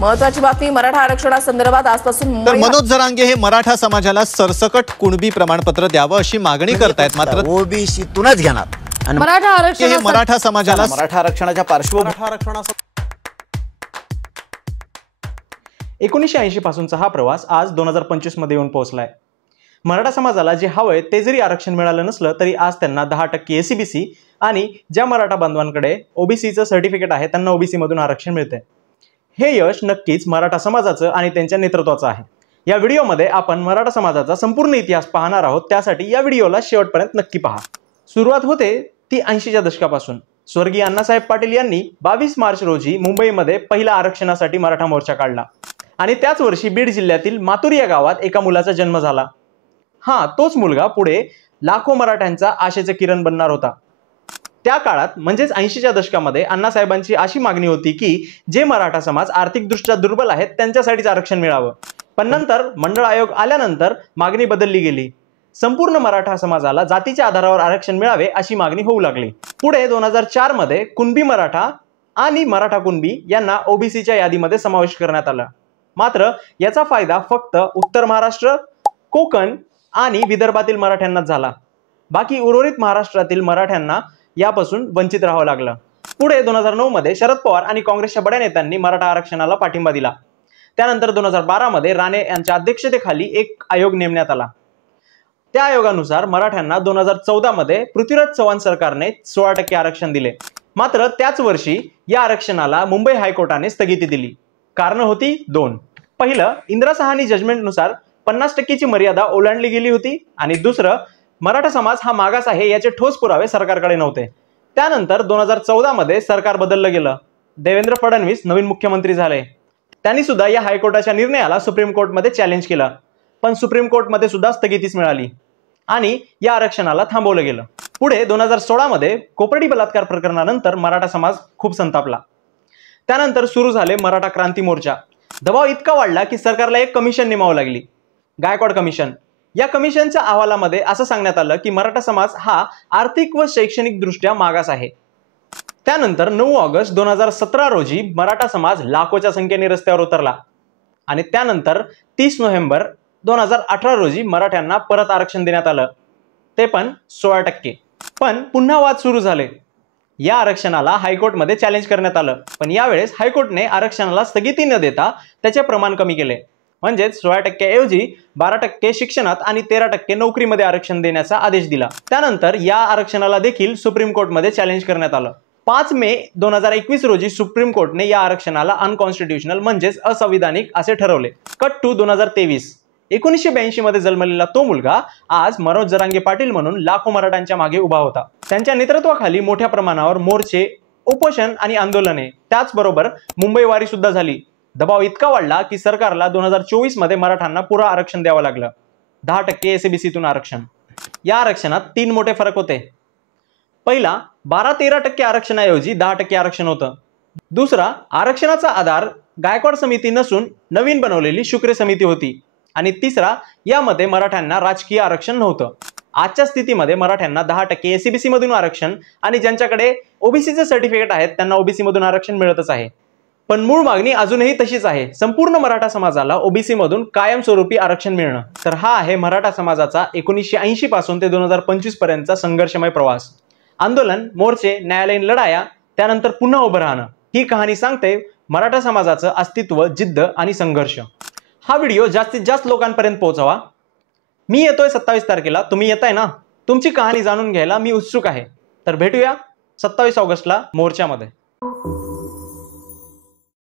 महत्वाची बातमी मराठा आरक्षणासंदर्भात आजपासून तर मनोज जरांगे हे मराठा समाजाला सरसकट कुणबी प्रमाणपत्र द्यावं अशी मागणी करतायत, मात्र ओबीसीतूनच घेणार मराठा समाजाला मराठा आरक्षणाच्या पार्श्वभूमीवर 1980 पासूनचा हा प्रवास आज 2025 मध्ये येऊन पोहोचलाय। मराठा समाजाला जे हवंय ते जरी आरक्षण मिळालं नसलं तरी आज त्यांना 10% एसीबीसी आणि ज्या मराठा बांधवांकडे ओबीसीचं सर्टिफिकेट आहे त्यांना ओबीसी मधून आरक्षण मिळते। हे यश नक्कीच मराठा समाजाचं आणि त्यांच्या नेतृत्वाचं आहे। या व्हिडिओमध्ये आपण मराठा समाजाचा संपूर्ण इतिहास पाहणार आहोत, त्यासाठी या व्हिडिओला शेवटपर्यंत नक्की पहा। सुरुवात होते ती 80च्या दशकापासून। स्वर्गीय अण्णासाहेब पाटील यांनी 22 मार्च रोजी मुंबईमध्ये पहिला आरक्षणासाठी मराठा मोर्चा काढला आणि त्याच वर्षी बीड जिल्ह्यातील मातूर या गावात एका मुलाचा जन्म झाला। तोच मुलगा पुढे लाखो मराठ्यांचा आशेचे किरण बनणार होता। त्या काळात म्हणजेच 80च्या दशकामध्ये अण्णासाहेबांची अशी मागणी होती की जे मराठा समाज आर्थिकदृष्ट्या दुर्बल आहेत त्यांच्यासाठीच आरक्षण मिळावं। पण नंतर मंडळ आयोग आल्यानंतर मागणी बदलली गेली। संपूर्ण मराठा समाजाला जातीच्या आधारावर आरक्षण मिळावे अशी मागणी होऊ लागली। पुढे 2004 मध्ये कुणबी मराठा आणि मराठा कुणबी यांना ओबीसीच्या यादीमध्ये समावेश करण्यात आला। मात्र याचा फायदा फक्त उत्तर महाराष्ट्र, कोकण आणि विदर्भातील मराठ्यांनाच झाला। बाकी उर्वरित महाराष्ट्रातील मराठ्यांना यापासून वंचित राहावं लागलं। पुढे 2009 मध्ये शरद पवार आणि काँग्रेसच्या बड्या नेत्यांनी मराठा आरक्षणाला पाठिंबा दिला। त्यानंतर 2012 मध्ये राणे यांच्या अध्यक्षतेखाली एक आयोग नेमण्यात आला। त्या आयोगानुसार मराठ्यांना 2014 मध्ये पृथ्वीराज चव्हाण सरकारने 16% आरक्षण दिले। मात्र त्याच वर्षी या आरक्षणाला मुंबई हायकोर्टाने स्थगिती दिली। कारण होती दोन। पहिलं, इंदिरा साहनी जजमेंटनुसार 50% ची मर्यादा ओलांडली गेली होती आणि दुसरं, मराठा समाज हा मागास आहे याचे ठोस पुरावे सरकारकडे नव्हते। त्यानंतर 2014 मध्ये सरकार बदललं गेलं। देवेंद्र फडणवीस नवीन मुख्यमंत्री झाले। त्यांनी सुद्धा या हायकोर्टाच्या निर्णयाला सुप्रीम कोर्टमध्ये चॅलेंज केलं, पण सुप्रीम कोर्टमध्ये सुद्धा स्थगितीच मिळाली आणि या आरक्षणाला थांबवलं गेलं। पुढे 2016 मध्ये कोपर्डी बलात्कार प्रकरणानंतर मराठा समाज खूप संतापला। त्यानंतर सुरू झाले मराठा क्रांती मोर्चा। दबाव इतका वाढला की सरकारला एक कमिशन नेमावं लागली, गायकवाड कमिशन। या कमिशनच्या अहवालामध्ये असं सांगण्यात आलं की मराठा समाज हा आर्थिक व शैक्षणिक दृष्ट्या मागास आहे। त्यानंतर 9 ऑगस्ट 2017 रोजी मराठा समाज लाखोच्या संख्येने रस्त्यावर उतरला आणि त्यानंतर 30 नोव्हेंबर 2018 रोजी मराठ्यांना परत आरक्षण देण्यात आलं, ते पण 16%। पण पुन्हा वाद सुरू झाले। या आरक्षणाला हायकोर्टमध्ये चॅलेंज करण्यात आलं, पण यावेळेस हायकोर्टने आरक्षणाला स्थगिती न देता त्याचे प्रमाण कमी केले। म्हणजेच 16% ऐवजी 12% शिक्षणात आणि 13% नोकरीमध्ये आरक्षण देण्याचा आदेश दिला। त्यानंतर या आरक्षणाला देखील सुप्रीम कोर्टमध्ये चॅलेंज करण्यात आलं। 5 मे 2021 रोजी सुप्रीम कोर्टने या आरक्षणाला अनकॉन्स्टिट्युशनल म्हणजेच असंविधानिक असे ठरवले। Cut to 2023। 1982 मध्ये जन्मलेला तो मुलगा आज मनोज जरांगे पाटील म्हणून लाखो मराठ्यांच्या मागे उभा होता। त्यांच्या नेतृत्वाखाली मोठ्या प्रमाणावर मोर्चे, उपोषण आणि आंदोलने, त्याचबरोबर मुंबई वारी सुद्धा झाली। दबाव इतका वाढला की सरकारला 2024 मध्ये मराठ्यांना पुरा आरक्षण द्यावं लागलं, 10% एसीबीसीतून आरक्षण। या आरक्षणात 3 मोठे फरक होते। पहिला, 12-13% आरक्षणाऐवजी 10% आरक्षण होतं। दुसरा, आरक्षणाचा आधार गायकवाड समिती नसून नवीन बनवलेली शुक्रे समिती होती। आणि तिसरा, यामध्ये मराठ्यांना राजकीय आरक्षण नव्हतं। आजच्या स्थितीमध्ये मराठ्यांना 10% एसीबीसी मधून आरक्षण आणि ज्यांच्याकडे ओबीसीचे सर्टिफिकेट आहेत त्यांना ओबीसी मधून आरक्षण मिळतच आहे। पण मूळ मागणी अजूनही तशीच आहे, संपूर्ण मराठा समाजाला ओबीसी मधून कायमस्वरूपी आरक्षण मिळणं। तर हा आहे मराठा समाजाचा 1980 पासून ते 2025 पर्यंतचा संघर्षमय प्रवास। आंदोलन, मोर्चे, न्यायालयीन लढाया, त्यानंतर पुन्हा उभं राहणं, ही कहाणी सांगते मराठा समाजाचं अस्तित्व, जिद्द आणि संघर्ष। हा व्हिडिओ जास्तीत जास्त लोकांपर्यंत पोहोचवा। मी येतोय 27 तारखेला, तुम्ही येताय ना? तुमची कहाणी जाणून घ्यायला मी उत्सुक आहे। तर भेटूया 27 ऑगस्टला मोर्चामध्ये।